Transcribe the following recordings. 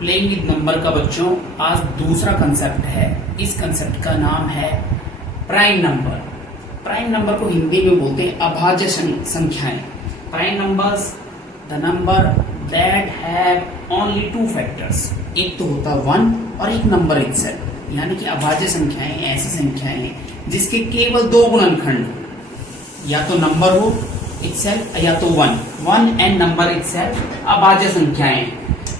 Playing with number का बच्चों आज दूसरा कंसेप्ट है। इस कंसेप्ट का नाम है प्राइम नंबर। प्राइम नंबर को हिंदी में बोलते हैं अभाज्य संख्याएं। Prime numbers the number that have only two factors. एक तो होता है 1 और एक नंबर इटसेल्फ, यानी कि अभाज्य संख्याएं ऐसी संख्याएं हैं जिसके केवल दो गुणनखंड हो, या तो नंबर हो इटसेल्फ या तो 1 एंड नंबर इटसेल्फ अभाज्य संख्याएं।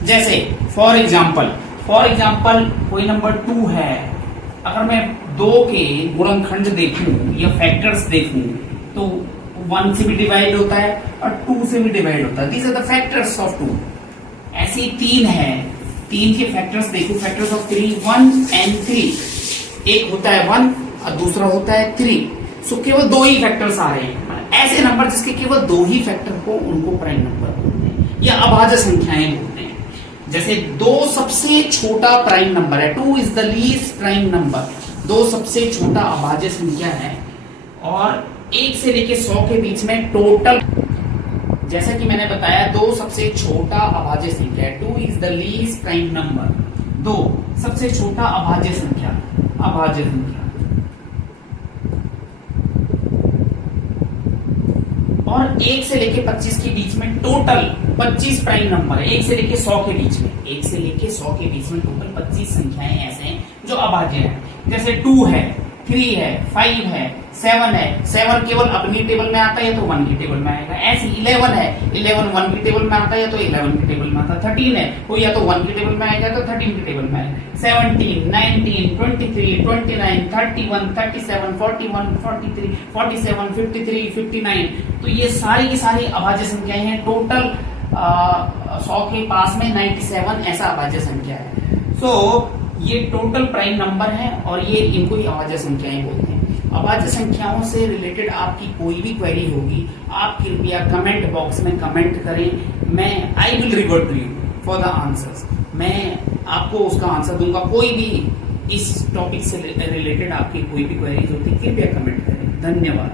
जैसे फॉर एग्जाम्पल कोई नंबर 2 है, अगर मैं 2 के गुणनखंड देखूं या फैक्टर्स देखूं तो 1 से भी डिवाइड होता है और 2 से भी डिवाइड होता है। These are the factors of 2। ऐसे 3 है, 3 के फैक्टर्स देखो, फैक्टर्स ऑफ 3 1 एंड 3। एक होता है 1 और दूसरा होता है 3। सो केवल 2 ही फैक्टर्स आ रहे हैं। ऐसे नंबर जिसके केवल 2 ही फैक्टर हो उनको प्राइम नंबर बोलते हैं या अभाज्य संख्याएं बोलते हैं। जैसे 2 सबसे छोटा प्राइम नंबर है, 2 is the least prime number. 2 सबसे छोटा अभाज्य संख्या है और 1 से लेके 100 के बीच में टोटल, जैसा कि मैंने बताया 2 सबसे छोटा अभाज्य संख्या है। 2 is the least prime number. 2 सबसे छोटा अभाज्य संख्या और 1 से लेके 25 के बीच में टोटल 25 प्राइम नंबर है। 1 से लेके 100 के बीच में, 1 से लेके 100 के बीच में टोटल 25 संख्याएं ऐसे हैं जो अभाज्य है। जैसे 2 है, 3 है, 5 है, 7 है। 7 केवल अपनी टेबल में आता है तो 1 की टेबल में आएगा। ऐसे 11 है, 11 1 की टेबल में आता है तो 11 की टेबल में आता है। 13 है, वो या तो 1 की टेबल में आएगा तो 13 की टेबल में आएगा। 17 19 23 29 31 37 41 43 47 53 59। तो ये सारी की सारी अभाज्य संख्याएं हैं। टोटल 100 के पास में 97 ऐसा अभाज्य संख्या है। सो ये टोटल प्राइम नंबर है और ये इनको ही अभाज्य संख्याएं बोलते हैं। अभाज्य संख्याओं से रिलेटेड आपकी कोई भी क्वेरी होगी, आप कृपया कमेंट बॉक्स में कमेंट करें। I will revert to you for the answers. मैं आपको उसका आंसर दूंगा। कोई भी इस टॉपिक से रिलेटेड आपकी कोई भी क्वेरीज होती है कृपया कमेंट करें। धन्यवाद।